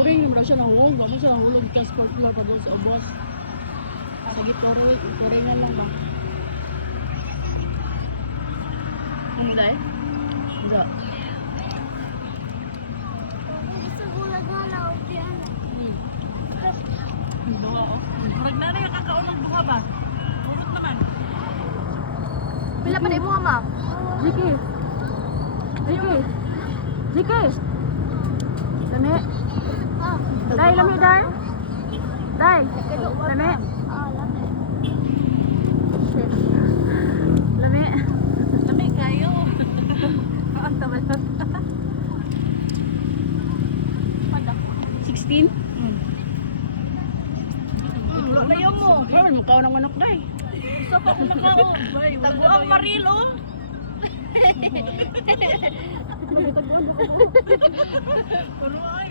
flooring naman siya nahulog. Baka siya nahulog ka sport floor pa doon sa ubos. Sige, flooringan lang ba? Ano dahil? Hindi. Isa bulag nga lang. Bunga oh. Marag na yung kakaon ng bunga ba? Bunot naman. Pila pa din mo, ma? Ziki. Lami. Day, lami, day. Day, lami. Lami. Lami kayo. Ang taman. 16? Wala na yun mo. Wala mo kao ng manok, day. Gusto pa kong nakaon. Tago ang marilo. Taguan. Ano ay?